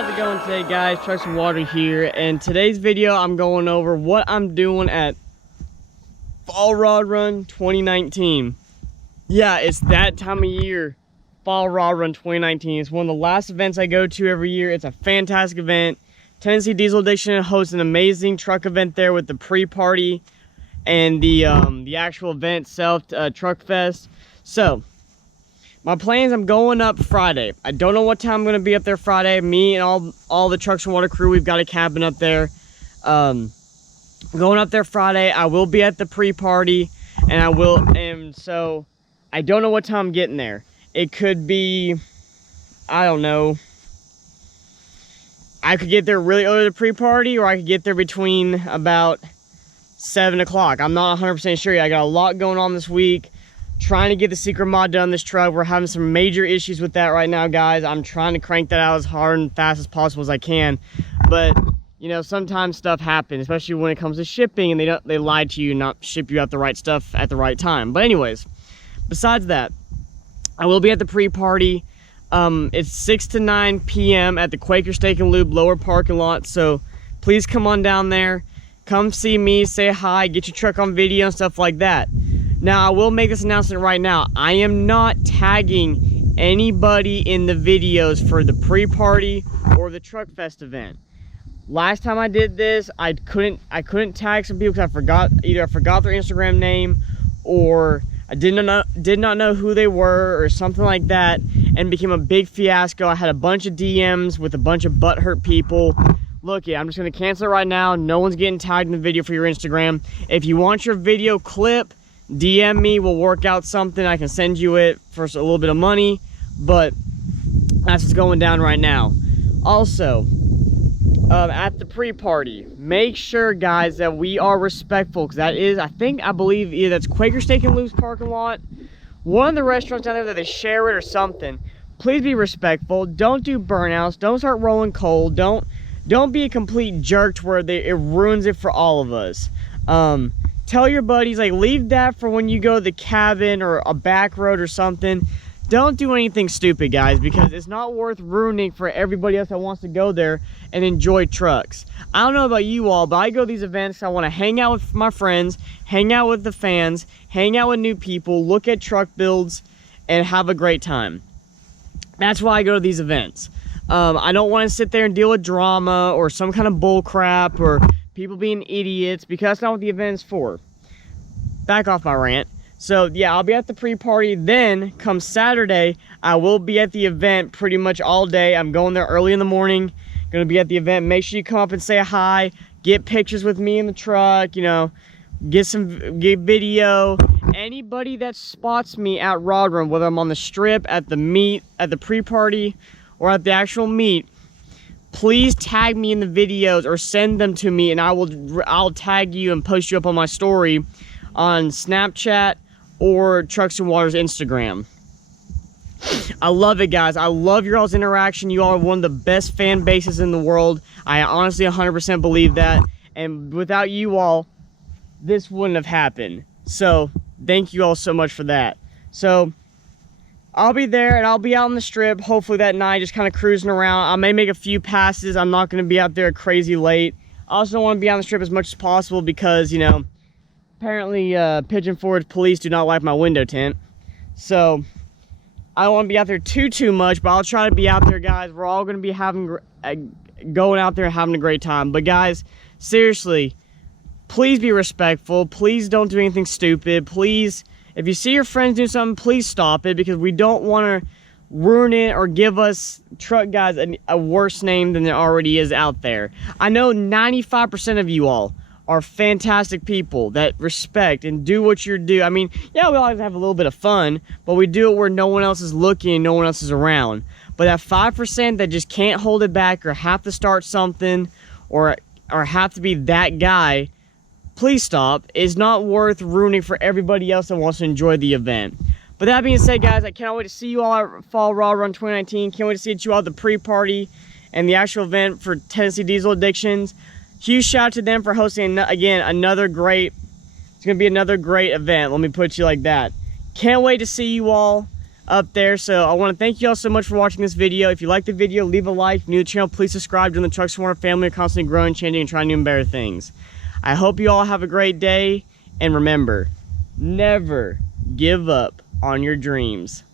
How's it going today, guys? Trucks and Water here, and today's video I'm going over what I'm doing at Fall Rod Run 2019. Yeah, it's that time of year. Fall Rod Run 2019. It's one of the last events I go to every year. It's a fantastic event. Tennessee Diesel Addiction hosts an amazing truck event there with the pre-party and the actual event itself, Truck Fest. So my plans, I'm going up Friday. I don't know what time I'm going to be up there Friday. Me and all the Trucks and Water crew, we've got a cabin up there. Going up there Friday. I will be at the pre-party, and so I don't know what time I'm getting there. It could be, I don't know. I could get there really early to the pre-party, or I could get there between about 7 o'clock. I'm not 100% sure yet. I got a lot going on this week. Trying to get the secret mod done on this truck. We're having some major issues with that right now, guys. I'm trying to crank that out as hard and fast as possible as I can. But, you know, sometimes stuff happens, especially when it comes to shipping, and they lie to you and not ship you out the right stuff at the right time. But anyways, besides that, I will be at the pre-party. It's 6 to 9 p.m. at the Quaker Steak and Lube lower parking lot. So please come on down there. Come see me, say hi, get your truck on video and stuff like that. Now, I will make this announcement right now. I am not tagging anybody in the videos for the pre-party or the Truck Fest event. Last time I did this, I couldn't tag some people because either I forgot their Instagram name, or I did not know who they were, or something like that, and it became a big fiasco. I had a bunch of DMs with a bunch of butthurt people. Look, I'm just gonna cancel it right now. No one's getting tagged in the video for your Instagram. If you want your video clip, DM me, we'll work out something. I can send you it for a little bit of money, but that's what's going down right now. Also, at the pre-party, make sure, guys, that we are respectful, because that is, I believe either that's Quaker Steak and Lube's parking lot, one of the restaurants down there that they share it or something. Please be respectful. Don't do burnouts. Don't start rolling cold. Don't be a complete jerk to where it ruins it for all of us. Tell your buddies, like, leave that for when you go to the cabin or a back road or something. Don't do anything stupid, guys, because it's not worth ruining for everybody else that wants to go there and enjoy trucks. I don't know about you all, but I go to these events, I want to hang out with my friends, hang out with the fans, hang out with new people, look at truck builds, and have a great time. That's why I go to these events. I don't want to sit there and deal with drama or some kind of bull crap or people being idiots, because that's not what the event's for. Back off my rant. So yeah, I'll be at the pre-party. Then come Saturday, I will be at the event pretty much all day. I'm going there early in the morning. Gonna be at the event. Make sure you come up and say hi, get pictures with me in the truck, you know, get video. Anybody that spots me at Rod Run, whether I'm on the strip, at the meet, at the pre-party, or at the actual meet, please tag me in the videos or send them to me, and I'll tag you and post you up on my story on Snapchat or Trucks and Water's Instagram. I love it, guys. I love your all's interaction. You all are one of the best fan bases in the world. I honestly 100% believe that. And without you all, this wouldn't have happened. So thank you all so much for that. So I'll be there, and I'll be out on the strip hopefully that night, just kind of cruising around. I may make a few passes. I'm not going to be out there crazy late. I also don't want to be on the strip as much as possible because, you know, apparently Pigeon Forge police do not like my window tint. So I don't want to be out there too much, but I'll try to be out there, guys. We're all going to be going out there and having a great time. But guys, seriously, please be respectful. Please don't do anything stupid. Please, if you see your friends do something, please stop it, because we don't want to ruin it or give us truck guys a worse name than there already is out there. I know 95% of you all are fantastic people that respect and do what you do. I mean, yeah, we always have a little bit of fun, but we do it where no one else is looking, no one else is around. But that 5% that just can't hold it back, or have to start something, or have to be that guy, please stop. It's not worth ruining for everybody else that wants to enjoy the event. But that being said, guys, I cannot wait to see you all at Fall Rod Run 2019. Can't wait to see you all at the pre-party and the actual event for Tennessee Diesel Addictions. Huge shout out to them for hosting, again, another great, it's going to be another great event. Let me put you like that. Can't wait to see you all. up there. So I want to thank you all so much for watching this video. If you like the video, leave a like. If you're new to the channel, please subscribe. Join the Truck Smarter family. We're constantly growing, changing, and trying new and better things. I hope you all have a great day, and remember, never give up on your dreams.